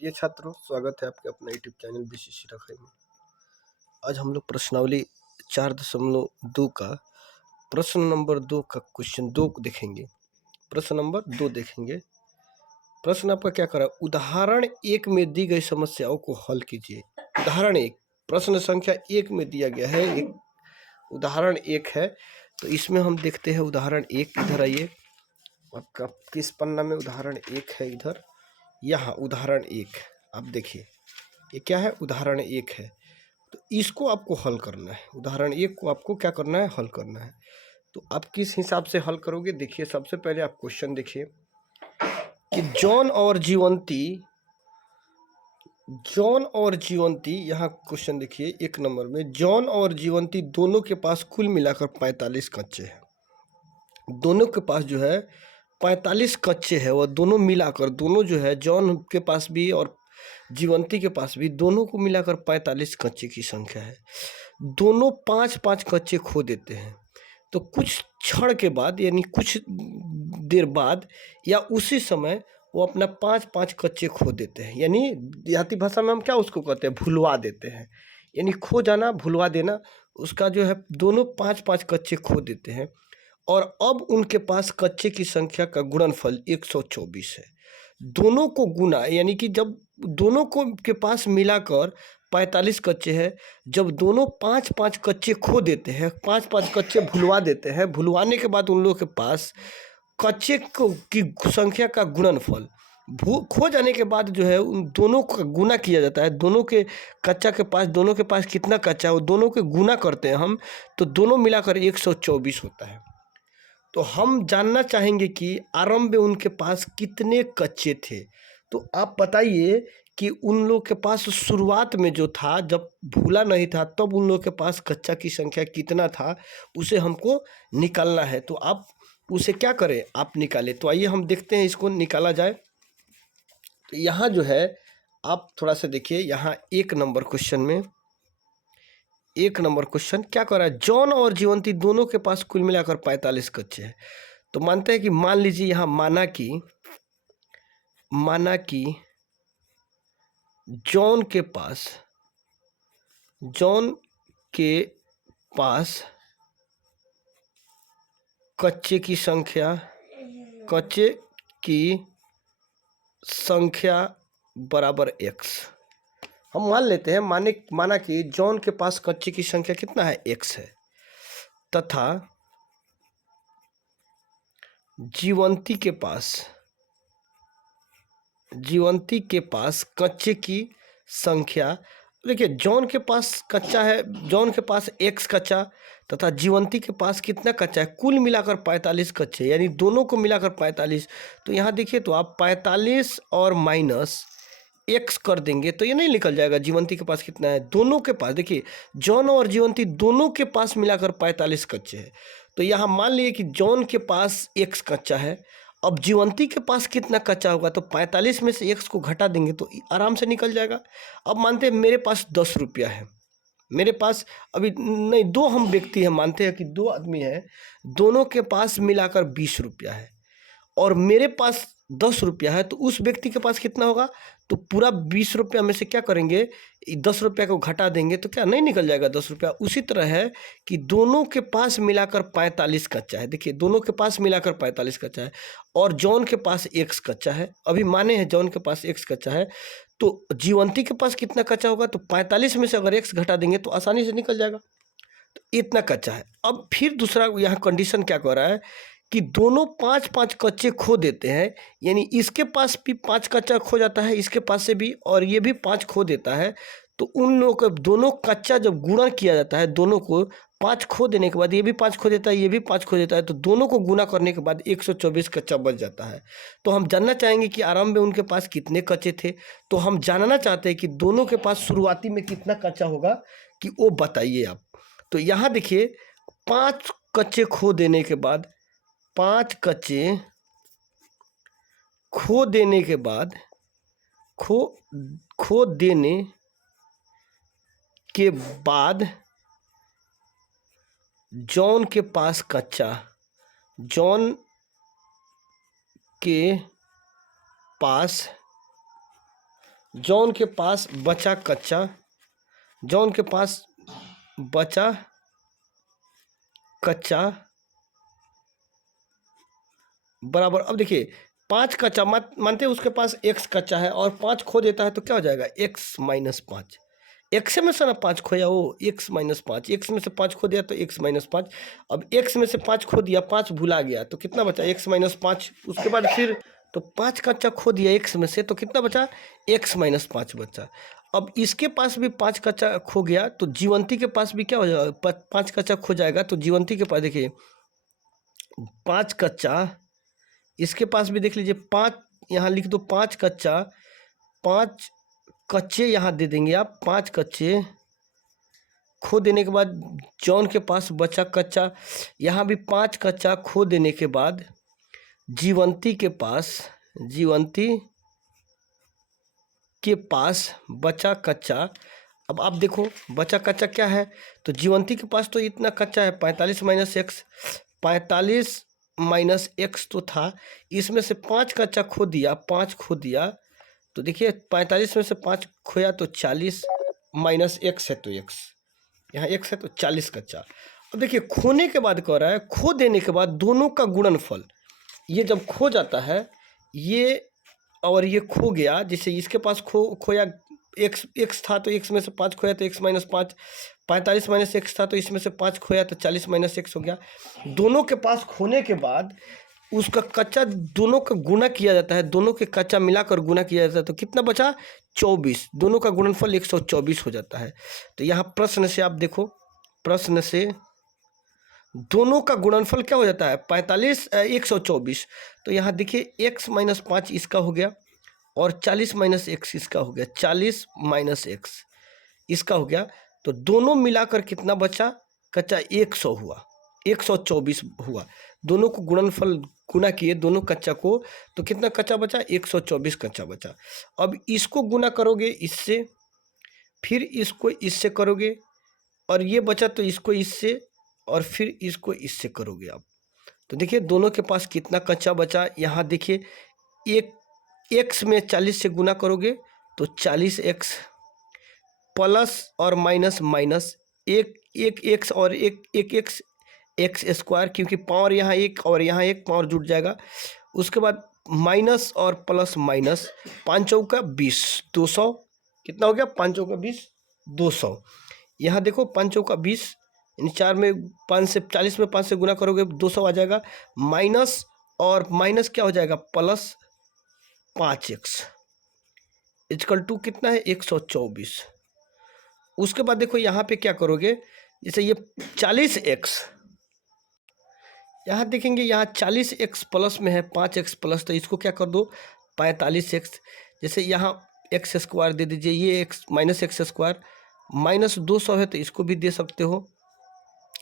प्रिय छात्रों, स्वागत है आपके अपना यूट्यूब चैनल बीसीसी रखई में। आज हम लोग प्रश्नावली 4.2 का प्रश्न नंबर 2 का क्वेश्चन 2 देखेंगे। प्रश्न नंबर 2 देखेंगे। प्रश्न आपका क्या करा, उदाहरण 1 में दी गई समस्याओं को हल कीजिए। उदाहरण 1 प्रश्न संख्या 1 में दिया गया है, एक उदाहरण 1 है। तो इसमें हम देखते हैं उदाहरण 1। इधर आइए, आपका किस पन्ना में उदाहरण 1 है? इधर, यहाँ उदाहरण 1 आप देखिए, ये क्या है? उदाहरण 1 है। तो इसको आपको हल करना है। उदाहरण 1 को आपको क्या करना है? हल करना है। तो आप किस हिसाब से हल करोगे? देखिए, सबसे पहले आप क्वेश्चन देखिए कि जॉन और जीवंती, यहाँ क्वेश्चन देखिए 1 नंबर में, जॉन और जीवंती दोनों के पास कुल मिलाकर 45 कच्चे हैं। दोनों के पास जो है 45 कच्चे हैं। वह दोनों मिलाकर, दोनों जो है, जॉन के पास भी और जीवंती के पास भी, दोनों को मिलाकर 45 कच्चे की संख्या है। दोनों 5-5 कच्चे खो देते हैं। तो कुछ क्षण के बाद, यानी कुछ देर बाद या उसी समय, वो अपना 5-5 कच्चे खो देते हैं। यानी देहाती भाषा में हम क्या उसको कहते हैं? भुलवा देते हैं। यानी खो जाना, भुलवा देना, उसका जो है दोनों 5-5 कच्चे खो देते हैं। और अब उनके पास कच्चे की संख्या का गुणनफल 124 है। दोनों को गुना, यानी कि जब दोनों को के पास मिलाकर 45 कच्चे हैं, जब दोनों 5-5 कच्चे खो देते हैं, 5-5 कच्चे भुलवा देते हैं, भुलवाने के बाद उन लोगों के पास कच्चे की संख्या का गुणनफल, खो जाने के बाद जो है उन दोनों का गुना किया जाता है। दोनों के कच्चा के पास, दोनों के पास कितना कच्चा है, वो दोनों के गुना करते हैं हम, तो दोनों मिलाकर 124 होता है। तो हम जानना चाहेंगे कि आरंभ में उनके पास कितने कच्चे थे। तो आप बताइए कि उन लोग के पास शुरुआत में जो था, जब भूला नहीं था, तब उन लोग के पास कच्चा की संख्या कितना था, उसे हमको निकालना है। तो आप उसे क्या करें? आप निकालें। तो आइए हम देखते हैं इसको निकाला जाए। तो यहाँ जो है, आप थोड़ा सा देखिए, यहाँ 1 नंबर क्वेश्चन में, 1 नंबर क्वेश्चन क्या कर रहा है? जॉन और जीवंती दोनों के पास कुल मिलाकर 45 कच्चे हैं। तो मानते हैं कि, मान लीजिए यहाँ माना कि जॉन के पास कच्चे की संख्या बराबर x। हम मान लेते हैं, माना कि जॉन के पास कच्चे की संख्या कितना है? x है, तथा जीवंती के पास कच्चे की संख्या, देखिए जॉन के पास कच्चा है, जॉन के पास x कच्चा, तथा जीवंती के पास कितना कच्चा है? कुल मिलाकर 45 कच्चे, यानी दोनों को मिलाकर 45। तो यहाँ देखिए, तो आप 45 और माइनस x कर देंगे तो ये नहीं निकल जाएगा? जीवंती के पास कितना है? दोनों के पास, देखिए जॉन और जीवंती दोनों के पास मिलाकर 45 कच्चे हैं। तो यहाँ मान लीजिए कि जॉन के पास x कच्चा है। अब जीवंती के पास कितना कच्चा होगा? तो 45 में से x को घटा देंगे तो आराम से निकल जाएगा। अब मानते हैं मेरे पास 10 रुपया है, मेरे पास अभी नहीं, 2 हम व्यक्ति हैं, मानते हैं कि 2 आदमी हैं, दोनों के पास मिलाकर 20 रुपया है, और मेरे पास 10 रुपया है। तो उस व्यक्ति के पास कितना होगा? तो पूरा 20 रुपया में से क्या करेंगे? 10 रुपया को घटा देंगे तो क्या नहीं निकल जाएगा 10 रुपया? उसी तरह है कि दोनों के पास मिलाकर 45 कच्चा है। देखिए, दोनों के पास मिलाकर 45 कच्चा है, और जॉन के पास x कच्चा है। अभी माने हैं जॉन के पास x कच्चा है, तो जीवंती के पास कितना कच्चा होगा? तो 45 में से अगर x घटा देंगे तो आसानी से निकल जाएगा। तो इतना कच्चा है। अब फिर दूसरा यहाँ कंडीशन क्या कह रहा है कि दोनों 5-5 कच्चे खो देते हैं, यानी इसके पास भी 5 कच्चा खो जाता है, इसके पास से भी, और ये भी 5 खो देता है। तो उन लोगों को दोनों कच्चा जब गुणा किया जाता है, दोनों को 5 खो देने के बाद, ये भी 5 खो देता है, ये भी 5 खो देता है, तो दोनों को गुणा करने के बाद 124 कच्चा बच जाता है। तो हम जानना चाहेंगे कि आरंभ में उनके पास कितने कच्चे थे। तो हम जानना चाहते हैं कि दोनों के पास शुरुआती में कितना कच्चा होगा, कि वो बताइए आप। तो यहाँ देखिए, 5 कच्चे खो देने के बाद, 5 कच्चे खो देने के बाद, खो देने के बाद जॉन के पास कच्चा, जॉन के पास जॉन के पास बचा कच्चा, जॉन के पास बचा कच्चा बराबर, अब देखिए 5 कच्चा मानते हैं उसके पास x कच्चा है और 5 खो देता है तो क्या हो जाएगा x माइनस 5। x में से ना 5 खोया वो x माइनस 5, x में से 5 खो दिया तो x माइनस 5। अब x में से 5 खो दिया, 5 भुला गया तो कितना बचा x माइनस 5। उसके बाद फिर तो 5 कच्चा खो दिया x में से तो कितना बचा x माइनस 5 बचा। अब इसके पास भी 5 कच्चा खो गया तो जीवंती के पास भी क्या हो जाएगा, 5 कच्चा खो जाएगा तो जीवंती के पास देखिए 5 कच्चा, इसके पास भी देख लीजिए 5, यहाँ लिख दो 5 कच्चा, 5 कच्चे यहाँ दे देंगे आप, 5 कच्चे खो देने के बाद जॉन के पास बचा कच्चा, यहाँ भी 5 कच्चा खो देने के बाद जीवंती के पास बचा कच्चा। अब आप देखो बचा कच्चा क्या है, तो जीवंती के पास तो इतना कच्चा है 45 माइनस एक्स, 45 माइनस एक्स तो था, इसमें से 5 कच्चा खो दिया, 5 खो दिया तो देखिए 45 में से 5 खोया तो 40 माइनस एक्स है तो एक्स, यहाँ एक्स है तो 40 कच्चा। अब देखिए खोने के बाद कह रहा है, खो देने के बाद दोनों का गुणनफल, ये जब खो जाता है ये और ये खो गया, जैसे इसके पास खोया एक्स था तो एक्स में से 5 खोया तो एक्स माइनस 5, 45 माइनस एक्स था तो इसमें से 5 खोया तो 40 माइनस एक्स हो गया। दोनों के पास खोने के बाद उसका कच्चा दोनों का गुणा किया जाता है, दोनों के कच्चा मिलाकर गुणा किया जाता है तो कितना बचा 24, दोनों का गुणनफल 124 हो जाता है। तो यहाँ प्रश्न से आप देखो, प्रश्न से दोनों का गुणनफल क्या हो जाता है 45 124, तो यहाँ देखिए x माइनस 5 इसका हो गया और 40 माइनस एक्स इसका हो गया, 40 माइनस एक्स इसका हो गया, तो दोनों मिलाकर कितना बचा कच्चा 100 हुआ, 124 हुआ। दोनों को गुणनफल गुना किए दोनों कच्चा को तो कितना कच्चा बचा 124 कच्चा बचा। अब इसको गुना करोगे इससे, फिर इसको इससे करोगे और ये बचा तो इसको इससे और फिर इसको इससे करोगे आप, तो देखिए दोनों के पास कितना कच्चा बचा। यहाँ देखिए एक एक्स में 40 से गुना करोगे तो 40 एक्स प्लस और माइनस माइनस एक एक एक्स और एक एक एक्स एक्स स्क्वायर, क्योंकि पावर यहाँ एक और यहाँ एक पावर जुट जाएगा। उसके बाद माइनस और प्लस माइनस, 5 चौका 20 200 कितना हो गया 5 चौका 20 200। यहाँ देखो 5 चौका 20 यानी 4 में 5 से 40 में 5 से गुना करोगे 200 आ जाएगा, माइनस और माइनस क्या हो जाएगा प्लस 5x इक्वल टू कितना है 124। उसके बाद देखो यहाँ पे क्या करोगे, जैसे ये 40x, यहाँ देखेंगे यहाँ 40x प्लस में है 5x प्लस, तो इसको क्या कर दो 45x, जैसे यहाँ एक्स स्क्वायर दे दीजिए, ये x minus x square minus 200 है तो इसको भी दे सकते हो,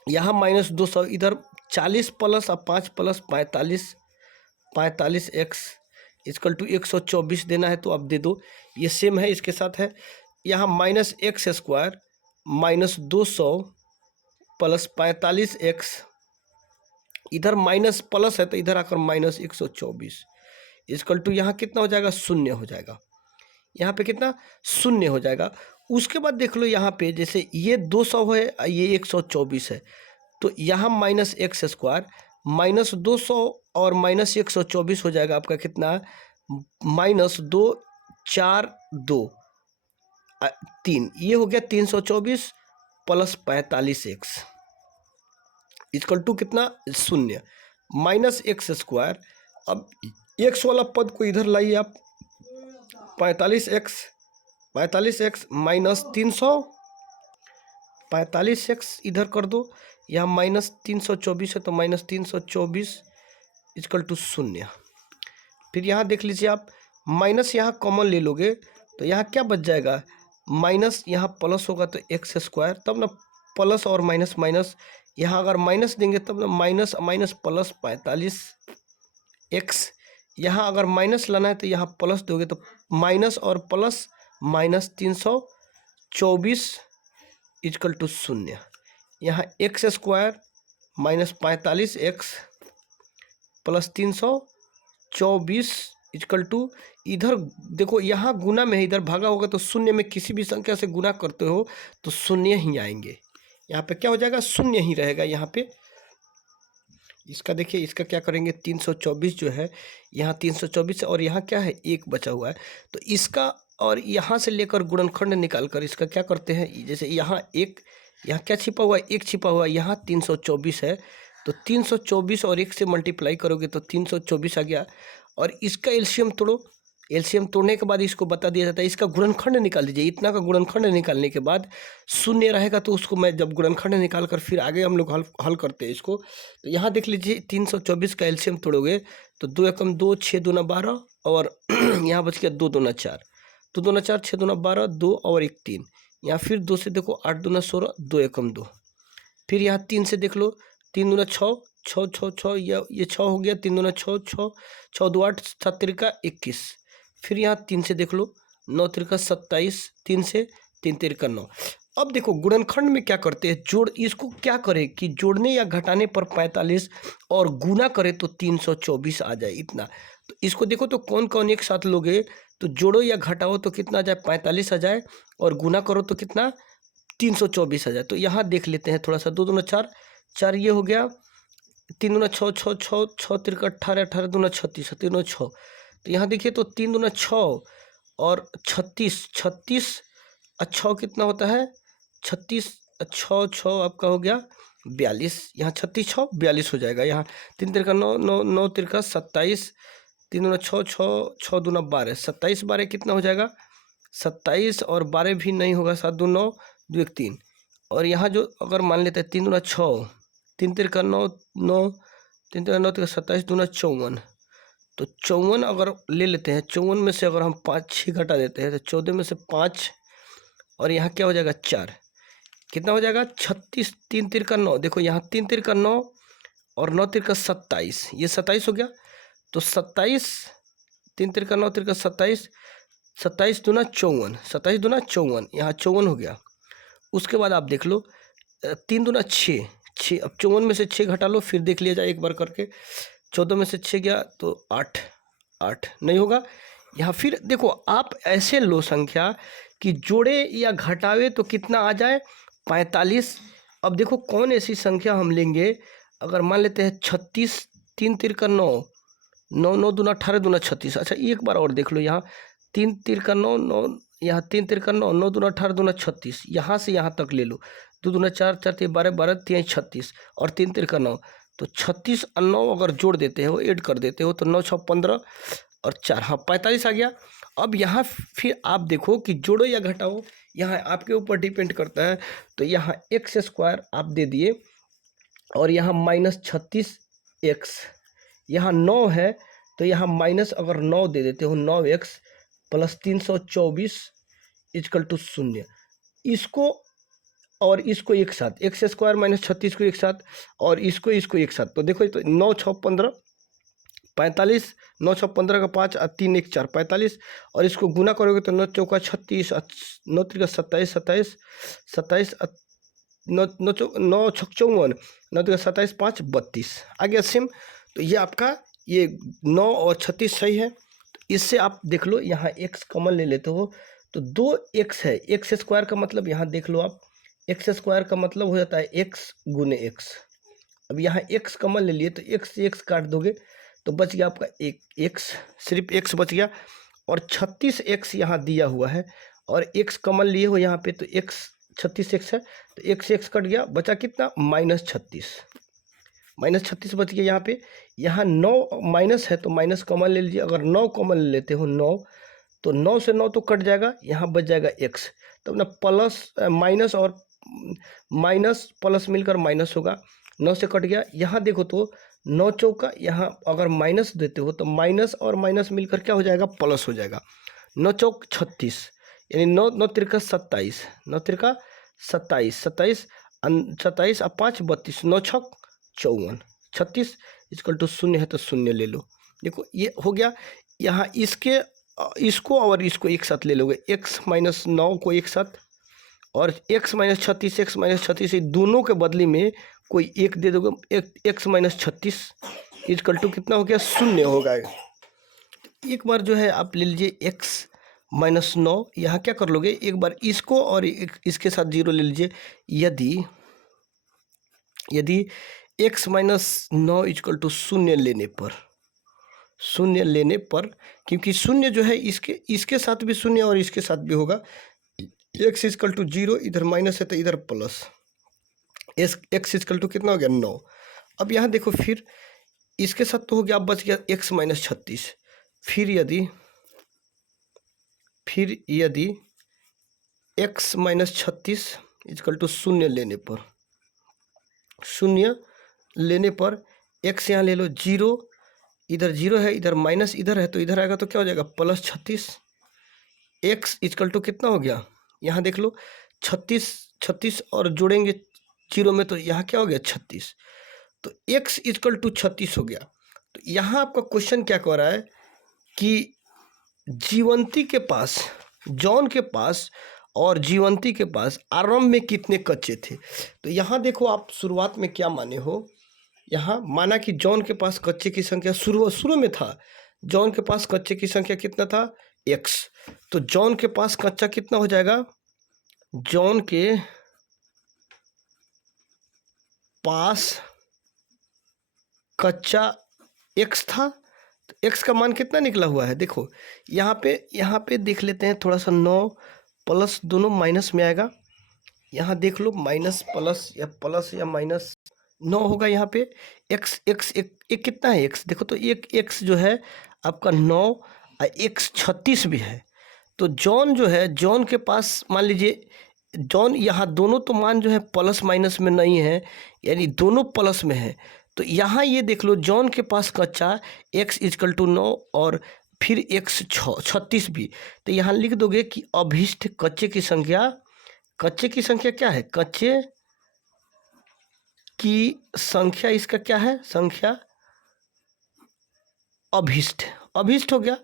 यहाँ माइनस 200, इधर 40 प्लस और 5 प्लस 45x इक्वल टू 124 देना है तो अब दे दो, ये सेम है इसके साथ है। यहाँ minus x square minus 200 plus 45x, इधर माइनस प्लस है तो इधर आकर माइनस 124 इक्वल टू यहाँ कितना हो जाएगा शून्य हो जाएगा, यहाँ पे कितना शून्य हो जाएगा। उसके बाद देख लो यहाँ पे जैसे ये 200 है ये 124 है, तो यहाँ माइनस एक्स स्क्वायर माइनस 200 और माइनस 124 हो जाएगा आपका कितना माइनस 2 4 2 3, ये हो गया 324 प्लस 45x इक्वल टू कितना शून्य, माइनस एक्स स्क्वायर। अब एक्स वाला पद को इधर लाइए आप, 45x माइनस 300, 45x इधर कर दो, यहाँ माइनस 324 है तो माइनस 324 इक्वल टू शून्य। फिर यहाँ देख लीजिए आप माइनस यहाँ कॉमन ले लोगे तो यहाँ क्या बच जाएगा, माइनस यहाँ प्लस होगा तो एक्स स्क्वायर, तब ना प्लस और माइनस माइनस, यहाँ अगर माइनस देंगे तब ना माइनस माइनस प्लस 45x, यहाँ अगर माइनस लाना है तो यहाँ प्लस दोगे तो माइनस और प्लस माइनस 324 इक्वल टू शून्य। यहाँ x square minus 45x plus 324 equal to, इधर देखो यहाँ गुना में है, इधर भागा होगा तो शून्य में किसी भी संख्या से गुना करते हो तो शून्य ही आएंगे। यहाँ पे क्या हो जाएगा, शून्य ही रहेगा यहाँ पे। इसका देखिए, इसका क्या करेंगे, 324 जो है यहाँ 324 और यहाँ क्या है, एक बचा हुआ है, तो इसका और यहाँ से लेकर गुणनखंड निकाल कर इसका क्या करते हैं, जैसे यहाँ एक, यहाँ क्या छिपा हुआ है, एक छिपा हुआ है, यहाँ 324 है, तो 324 और एक से मल्टीप्लाई करोगे तो 324 आ गया। और इसका एलसीएम तोड़ो, एलसीएम तोड़ने के बाद इसको बता दिया जाता है, इसका गुणनखंड निकाल दीजिए। इतना का गुणनखंड निकालने के बाद शून्य रहेगा, तो उसको मैं जब गुणनखंड निकाल कर फिर आगे हम लोग हल करते हैं इसको। तो यहाँ देख लीजिए 324 का एलसीएम तोड़ोगे तो 2 एकम 2, 6 दूना 12 और यहाँ बच गया 2 दूना 4, 2 दूना 4, 6 दूना 12, 2 और 1 3, यहाँ फिर 2 से देखो 8 दूना 16, 2 एकम 2, फिर यहाँ 3 से देख लो, 3 दूना 6, 6 6 6, ये 6 हो गया, 3 दूना 6 6, 6 दो 8, 7 तिरका 21, फिर यहाँ 3 से देख लो, 9 तिरका 27, 3 से 3 तिरका 9। अब देखो गुणनखंड में क्या करते हैं, जोड़, इसको क्या करें कि जोड़ने या घटाने पर 45 और गुना करें तो 324 आ जाए, इतना। तो इसको देखो तो कौन कौन एक साथ लोगे, तो जोड़ो या घटाओ तो कितना आ जाए, 45 आ जाए, और गुना करो तो कितना, 324 आ जाए। तो यहाँ देख लेते हैं थोड़ा सा, 2 दूना 4, 4 ये हो गया, 3 दूना 6 6 6, 6 तिरका 18, 18 दूना 36, 3 दूना 6, तो यहाँ देखिए तो 3 दूना 6 और 36, 36 और 6 कितना होता है, 36 6 6 आपका हो गया 42, यहाँ 36 6 42 हो जाएगा। यहाँ 3 तिरका 9 9, 9 तिरका 27, 3 दूना 6 6, 6 दूना 12, 27 12 कितना हो जाएगा, 27 और 12 भी नहीं होगा, 7 2 9, 2 1 3, और यहाँ जो अगर मान लेते हैं 3 दूना 6, 3 तिरका 9 9, 3 तिरका 9 तिरका 27 दूना 54, तो 54 अगर ले लेते हैं, 54 में से अगर हम 5 6 घटा देते हैं तो 14 में से 5, और यहाँ क्या हो जाएगा 4, कितना हो जाएगा 36, 3 तिरका 9, देखो यहाँ 3 तिरका 9 और 9 तिरका 27, ये 27 हो गया, तो 27, 3 तिरका 9 तिरका 27, 27 दूना 54, 27 दूना 54, यहाँ 54 हो गया। उसके बाद आप देख लो 3 दूना 6 6, अब 54 में से 6 घटा लो, फिर देख लिया जाए एक बार करके, 14 में से 6 गया तो 8 8 नहीं होगा। यहाँ फिर देखो आप ऐसे लो संख्या कि जोड़े या घटावे तो कितना आ जाए, 45। अब देखो कौन ऐसी संख्या हम लेंगे, अगर मान लेते हैं 36, 3 तिरका 9 9 9 दूना 18 दूना 36, अच्छा एक बार और देख लो, यहाँ 3 तिरका 9 9, यहाँ 3 तिरका 9 9 दूना 18 दूना 36, यहाँ से यहाँ तक ले लो, 2 दूना 4 4 3 12 12 3 36 और 3 तिरका 9, तो 36 और 9 अगर जोड़ देते हो, ऐड कर देते हो तो 9 6 15 और 4, हाँ 45 आ गया। अब यहाँ फिर आप देखो कि जोड़ो या घटाओ, यहाँ आपके ऊपर डिपेंड करता है। तो यहाँ एक्स स्क्वायर आप दे दिए और यहाँ -36x, यहाँ 9 है तो यहाँ माइनस अगर 9 दे देते हो, 9x प्लस 324 इक्वल टू 0। इसको और इसको एक साथ, एक्स स्क्वायर -36 को एक साथ और इसको एक साथ, तो देखो तो 9 6 15 45, 9 6 15 का 5 और 3 1 4 45, और इसको गुना करोगे तो 9 चौका 36, 9 तिरका 27 27 27, 9 छक 54, 9 तिरका 27 5 32 आ गया सेम। तो ये आपका ये 9 और 36 सही है। तो इससे आप देख लो, यहाँ x कॉमन ले लेते हो तो 2x है, एक्स स्क्वायर का मतलब यहाँ देख लो आप, एक्स स्क्वायर का मतलब हो जाता है x गुने x। अब यहाँ x कॉमन ले लिए तो x से x काट दोगे तो बच गया आपका एक x, सिर्फ x बच गया, और 36x यहाँ दिया हुआ है और x कॉमन लिए हो यहाँ पे, तो x 36x है तो x से x कट गया, बचा कितना -36 बच गया यहाँ पे। यहाँ 9 माइनस है तो माइनस कॉमन ले लीजिए, अगर 9 कॉमन ले लेते हो 9 तो 9 से 9 तो कट जाएगा, यहाँ बच जाएगा x, तो अपना प्लस माइनस और माइनस प्लस मिलकर माइनस होगा, 9 से कट गया। यहाँ देखो तो 9 चौका, यहाँ अगर माइनस देते हो तो माइनस और माइनस मिलकर क्या हो जाएगा, प्लस हो जाएगा, 9 चौक 36, यानी 9 9 तिरका 27, 9 तिरका 27 27 27 और 5 32, 9 छक 54, 36 इक्वल टू 0 है तो 0 ले लो। देखो ये हो गया। यहाँ इसको और इसको एक साथ ले लोगे, x -9 को एक साथ और x -36 दोनों के बदले में कोई एक दे दोगे, x -36 इक्वल टू कितना हो गया, 0 होगा। एक बार जो है आप ले लीजिए x माइनस 9, यहाँ क्या कर लोगे, एक बार इसको और इसके साथ 0 ले लीजिए। यदि x माइनस 9 इक्वल टू शून्य लेने पर, क्योंकि शून्य जो है इसके साथ भी शून्य और इसके साथ भी होगा। x इक्वल टू 0, इधर माइनस है तो इधर प्लस, x इक्वल टू कितना हो गया 9। अब यहाँ देखो, फिर इसके साथ तो हो गया, अब बच गया x माइनस 36। फिर यदि x माइनस 36 इक्वल टू शून्य लेने पर x यहाँ ले लो 0, इधर 0 है, इधर माइनस इधर है, तो इधर आएगा तो क्या हो जाएगा प्लस 36। x इक्वल टू कितना हो गया, यहाँ देख लो 36 और जोड़ेंगे 0 में तो यहाँ क्या हो गया 36, तो x इक्वल टू 36 हो गया। तो यहाँ आपका क्वेश्चन क्या कह रहा है कि जीवंती के पास, जॉन के पास और जीवंती के पास आरंभ में कितने कच्चे थे। तो यहाँ देखो, आप शुरुआत में क्या माने हो, यहाँ माना कि जॉन के पास कच्चे की संख्या शुरू में था, जॉन के पास कच्चे की संख्या कितना था x। तो जॉन के पास कच्चा कितना हो जाएगा, जॉन के पास कच्चा x था, तो x का मान कितना निकला हुआ है, देखो यहाँ पे देख लेते हैं थोड़ा सा। 9 प्लस दोनों माइनस में आएगा, यहाँ देख लो माइनस प्लस या माइनस 9 होगा यहाँ पे। x एक कितना है x, देखो तो एक x जो है आपका 9 और x 36 भी है। तो जॉन जो है, जॉन के पास मान लीजिए, जॉन यहाँ दोनों तो मान जो है प्लस माइनस में नहीं है, यानी दोनों प्लस में है। तो यहाँ ये देख लो, जॉन के पास कच्चा x इक्वल टू 9 और फिर x 36 भी। तो यहाँ लिख दोगे कि अभीष्ट कच्चे की संख्या क्या है, कच्चे की संख्या इसका क्या है, संख्या अभीष्ट हो गया,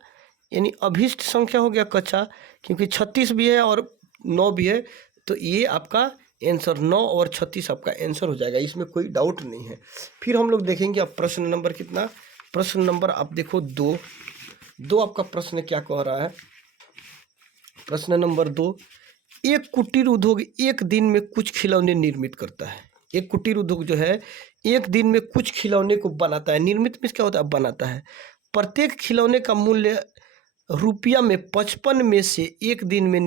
यानी अभीष्ट संख्या हो गया कच्चा, क्योंकि 36 भी है और 9 भी है। तो ये आपका आंसर 9 और 36 आपका आंसर हो जाएगा, इसमें कोई डाउट नहीं है। फिर हम लोग देखेंगे अब प्रश्न नंबर कितना, प्रश्न नंबर आप देखो 2 आपका प्रश्न क्या कह रहा है। प्रश्न नंबर 2, एक कुटीर उद्योग एक दिन में कुछ खिलौने निर्मित करता है। एक कुटीर उद्योग जो है एक दिन में कुछ खिलौने को बनाता है, निर्मित में क्या होता है, बनाता है। प्रत्येक खिलौने का मूल्य रुपया में 55 में से एक दिन में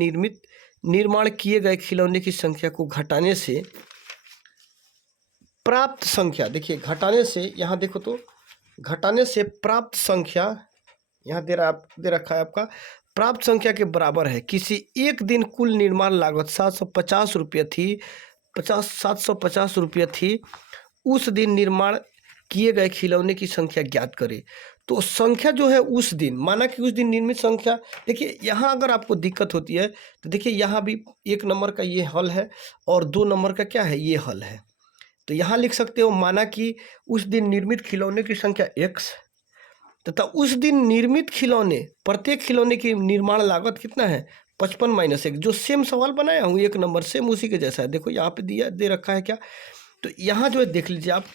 निर्माण किए गए खिलौने की संख्या को घटाने से प्राप्त संख्या, देखिए घटाने से, यहाँ देखो तो घटाने से प्राप्त संख्या यहाँ दे रखा है आपका, प्राप्त संख्या के बराबर है। किसी एक दिन कुल निर्माण लागत 750 रुपये थी, 750 रुपये थी, उस दिन निर्माण किए गए खिलौने की संख्या ज्ञात करें। तो संख्या जो है उस दिन, माना कि उस दिन निर्मित संख्या, देखिए यहाँ अगर आपको दिक्कत होती है तो देखिए यहाँ भी 1 नंबर का ये हल है और 2 नंबर का क्या है, ये हल है। तो यहाँ लिख सकते हो, माना कि उस दिन निर्मित खिलौने की संख्या x तथा उस दिन निर्मित खिलौने, प्रत्येक खिलौने की निर्माण लागत कितना है 55 माइनस 1। जो सेम सवाल बनाया हूँ 1 नंबर सेम उसी के जैसा है, देखो यहाँ पे दे रखा है क्या। तो यहाँ जो है देख लीजिए आप,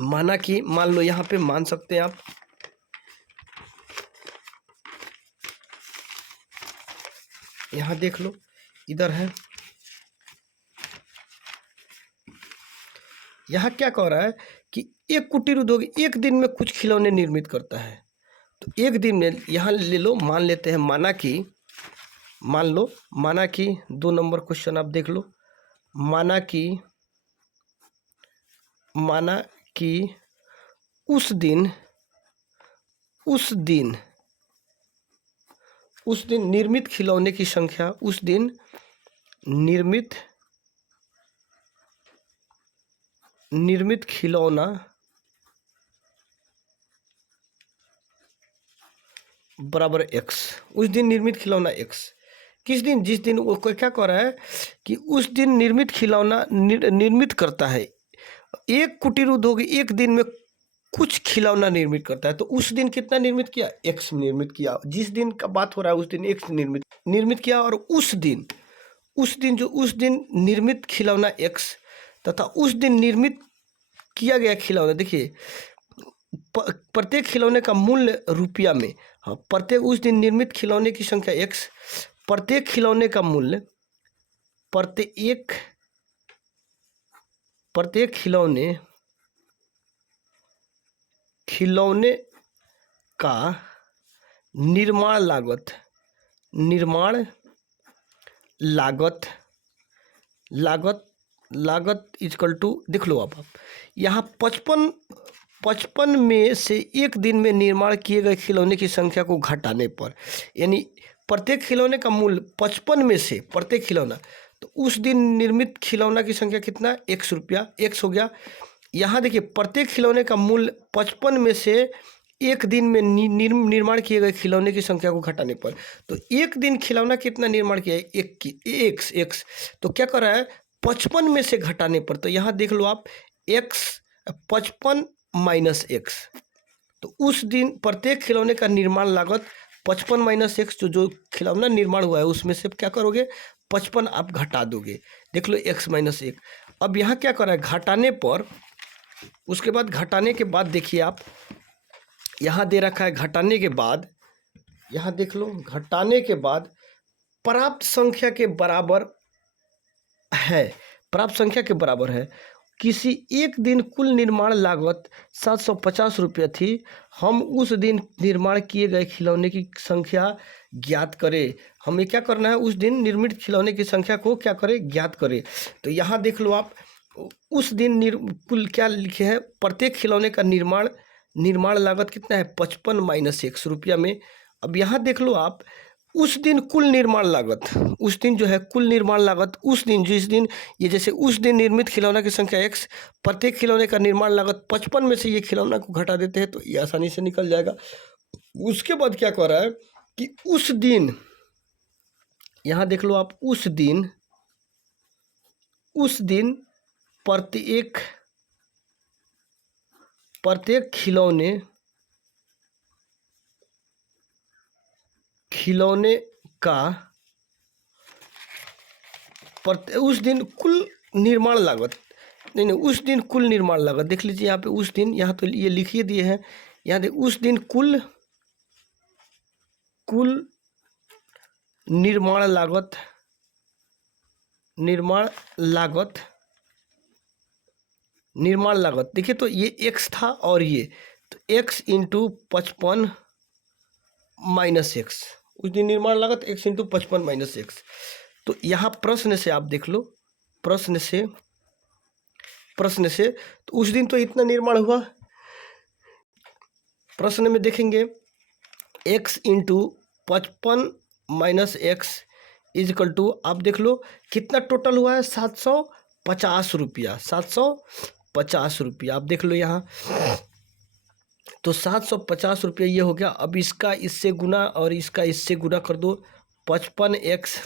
माना कि मान लो यहाँ पे मान सकते हैं आप, यहाँ देख लो इधर है, यहाँ क्या कह रहा है कि एक कुटीर उद्योग एक दिन में कुछ खिलौने निर्मित करता है। तो एक दिन में यहाँ ले लो, मान लेते हैं, माना कि 2 नंबर क्वेश्चन आप देख लो, माना कि उस दिन निर्मित खिलौने की संख्या, उस दिन निर्मित खिलौना बराबर x। उस दिन निर्मित खिलौना x, किस दिन, जिस दिन वो क्या कह रहा है कि उस दिन निर्मित खिलौना निर्मित करता है। एक कुटीर उद्योग एक दिन में कुछ खिलौना निर्मित करता है, तो उस दिन कितना निर्मित किया, x निर्मित किया। जिस दिन का बात हो रहा है उस दिन x निर्मित किया, और उस दिन निर्मित खिलौना x तथा उस दिन निर्मित किया गया खिलौना, देखिए प्रत्येक खिलौने का मूल्य रुपया में, हाँ, प्रत्येक उस दिन निर्मित खिलौने की संख्या x, प्रत्येक खिलौने का मूल्य, प्रत्येक खिलौने का निर्माण लागत इक्वल टू, देख लो आप यहाँ 55 में से एक दिन में निर्माण किए गए खिलौने की संख्या को घटाने पर, यानी प्रत्येक खिलौने का मूल्य 55 में से प्रत्येक खिलौना, तो उस दिन निर्मित खिलौना की संख्या कितना, x रुपया, x हो गया। यहाँ देखिए प्रत्येक खिलौने का मूल्य 55 में से एक दिन में निर्माण किए गए खिलौने की संख्या को घटाने पर, तो एक दिन खिलौना कितना निर्माण किया है, एक की x, तो क्या कर रहा है 55 में से घटाने पर, तो यहाँ देख लो आप x 55 माइनस x, तो उस दिन प्रत्येक खिलौने का निर्माण लागत 55 माइनस x, जो खिलौना निर्माण हुआ है उसमें से क्या करोगे 55 आप घटा दोगे, देख लो x माइनस 1। अब यहाँ क्या कर रहा है घटाने पर, उसके बाद घटाने के बाद देखिए आप यहाँ दे रखा है घटाने के बाद, यहाँ देख लो घटाने के बाद प्राप्त संख्या के बराबर है, किसी एक दिन कुल निर्माण लागत 750 रुपये थी, हम उस दिन निर्माण किए गए खिलौने की संख्या ज्ञात करें। हमें क्या करना है, उस दिन निर्मित खिलौने की संख्या को क्या करें, ज्ञात करें। तो यहाँ देख लो आप उस दिन कुल क्या लिखे हैं, प्रत्येक खिलौने का निर्माण लागत कितना है 55 माइनस 1 रुपया में। अब यहाँ देख लो आप उस दिन कुल निर्माण लागत, उस दिन जो है कुल निर्माण लागत, उस दिन जिस दिन ये जैसे उस दिन निर्मित खिलौना की संख्या x, प्रत्येक खिलौने का निर्माण लागत 55 में से ये खिलौना को घटा देते हैं, तो ये आसानी से निकल जाएगा। उसके बाद क्या कर रहा है कि उस दिन, यहाँ देख लो आप उस दिन प्रत्येक खिलौने का उस दिन कुल निर्माण लागत, नहीं उस दिन कुल निर्माण लागत देख लीजिए यहाँ पे, उस दिन, यहाँ तो ये लिखिए दिए हैं, यहाँ देख उस दिन कुल निर्माण लागत देखिए, तो ये x था और ये, तो x इंटू 55 माइनस एक्स, उस दिन निर्माण लागत x इंटू 55 माइनस एक्स। तो यहाँ प्रश्न से आप देख लो, प्रश्न से तो उस दिन तो इतना निर्माण हुआ, प्रश्न में देखेंगे x into 55 minus x equal to, आप देख लो कितना टोटल हुआ है 750 रुपया, 750 रुपया, आप देख लो यहाँ, तो 750 रुपया ये हो गया। अब इसका इससे गुना और इसका इससे गुना कर दो, 55x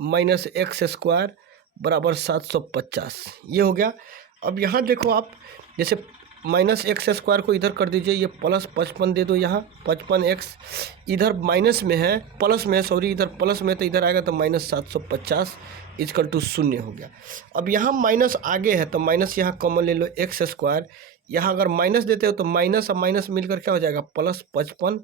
माइनस एक्स स्क्वायर बराबर 750, ये हो गया। अब यहाँ देखो आप, जैसे माइनस एक्स स्क्वायर को इधर कर दीजिए, ये प्लस 55 दे दो, यहाँ 55x इधर माइनस में है, प्लस में है सॉरी, इधर प्लस में, तो इधर आएगा तो माइनस 750 इजकल टू 0 हो गया। अब यहाँ माइनस आगे है तो माइनस यहाँ कॉमन ले लो, एक्स स्क्वायर, यहाँ अगर माइनस देते हो तो माइनस और माइनस मिलकर क्या हो जाएगा प्लस 55,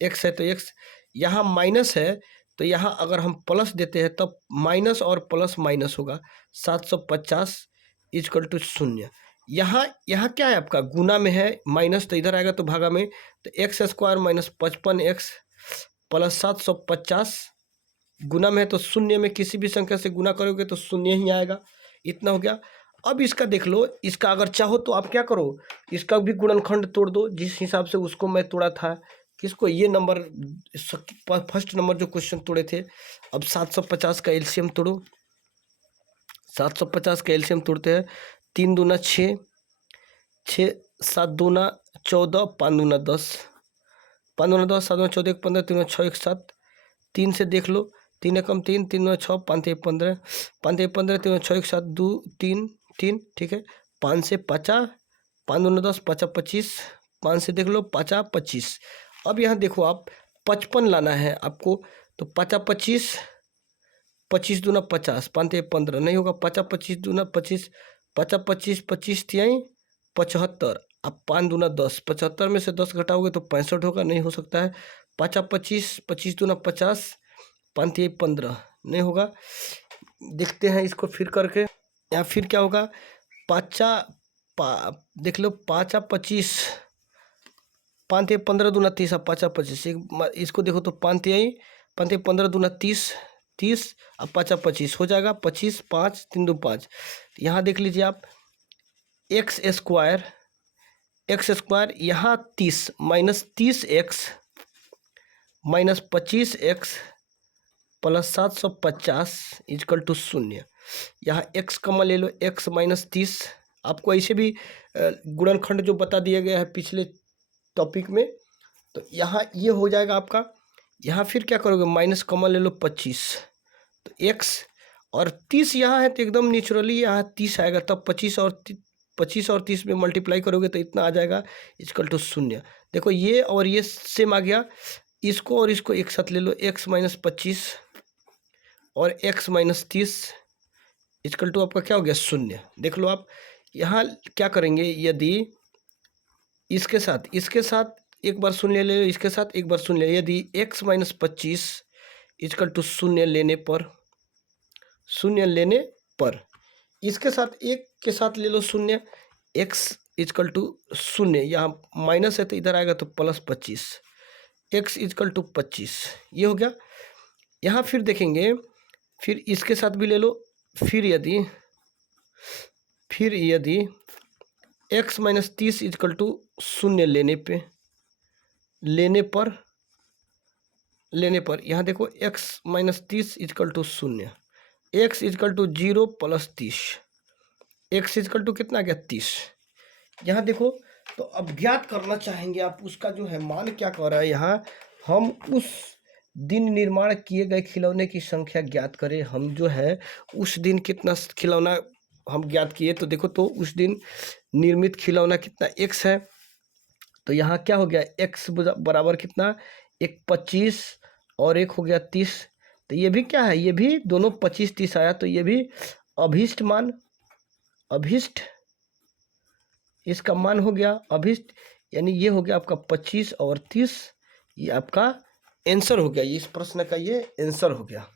एक्स है तो एक्स, यहाँ माइनस है तो यहाँ अगर हम प्लस देते हैं तब माइनस और प्लस माइनस होगा, 750 इजकल टू 0। यहाँ क्या है आपका गुना में है, माइनस तो इधर आएगा तो भागा में, तो x square minus 55x plus 750 गुना में है, तो 0 में किसी भी संख्या से गुना करोगे तो 0 ही आएगा, इतना हो गया। अब इसका देख लो, इसका अगर चाहो तो आप क्या करो, इसका भी गुणनखंड तोड़ दो, जिस हिसाब से उसको मैं तोड़ा था, किसको, ये नंबर फर्स्ट नंबर जो क्वेश्चन तोड़े थे। अब 750 का एलसीएम तोड़ो, 750 का एलसीएम तोड़ते हैं, 3 दूना 6, 7 दूना 14, 5 दूना 10, 5 दूना 10, 7 दूना 14, 1 15, 3 6 1 7, 3 से देख लो, 3 कम 3, 3 दूना 6, 5 15, 5 15, 3 6 1 7 2 3 3, ठीक है, 5 से 50, 5 दूना 10, 5 25, 5 से देख लो 5 25। अब यहाँ देखो आप 55 लाना है आपको, तो 5 25, 25 दूना 50, 5 15 नहीं होगा, 5 25 दूना 25, 5 25 25 तिहाई 75, अब 5 दूना 10, 75 में से 10 घटाओगे तो 65 होगा, नहीं हो सकता है। 5 25, 25 दूना 50, 5 3 15, नहीं होगा। देखते हैं इसको फिर करके, या फिर क्या होगा, देख लो, 5 25, 5 3 15 दूना 30, 5 25, इसको देखो तो 5 3 15 दूना 30, 30, अब 5 25 हो जाएगा, 25, 5 3 2 5। यहाँ देख लीजिए आप, एक्स स्क्वायर यहाँ 30 minus 30x minus 25x plus 750 equal to 0। यहाँ x कॉमन ले लो, x माइनस 30, आपको ऐसे भी गुणनखंड जो बता दिया गया है पिछले टॉपिक में, तो यहाँ ये हो जाएगा आपका। यहाँ फिर क्या करोगे, माइनस कॉमन ले लो 25, तो x और 30 यहाँ है तो एकदम नेचुरली यहाँ 30 आएगा, तब 25 और 30 में मल्टीप्लाई करोगे तो इतना आ जाएगा इजकल टू 0। देखो ये और ये सेम आ गया, इसको और इसको एक साथ ले लो, x माइनस 25 और x माइनस 30 इजकल टू आपका क्या हो गया, 0। देख लो आप यहाँ क्या करेंगे, यदि इसके साथ एक बार 0 ले लो, इसके साथ एक बार 0 ले, यदि x माइनस 25 इजकल टू 0 लेने पर इसके साथ एक के साथ ले लो 0, x इजकल टू 0, यहाँ माइनस है तो इधर आएगा तो प्लस 25, x इजकल टू 25, ये हो गया। यहाँ फिर देखेंगे, फिर इसके साथ भी ले लो, फिर यदि x माइनस 30 इजकल टू 0 लेने पर यहाँ देखो, x minus 30 equal to 0, x equal to 0 plus 30, x equal to कितना गया, 30। यहाँ देखो, तो अब ज्ञात करना चाहेंगे आप उसका जो है मान क्या कर रहा है। यहाँ हम उस दिन निर्माण किए गए खिलौने की संख्या ज्ञात करें। हम जो है उस दिन कितना खिलौना हम ज्ञात किए, तो देखो तो उस दिन निर्मित खिलौना कितना, x है, तो यहाँ क्या हो गया, x बराबर कितना, एक 25 और एक हो गया 30, तो ये भी क्या है, ये भी दोनों 25 30 आया, तो ये भी अभिष्ट इसका मान हो गया अभिष्ट, यानी ये हो गया आपका 25 और 30, ये आपका आंसर हो गया, इस प्रश्न का ये आंसर हो गया।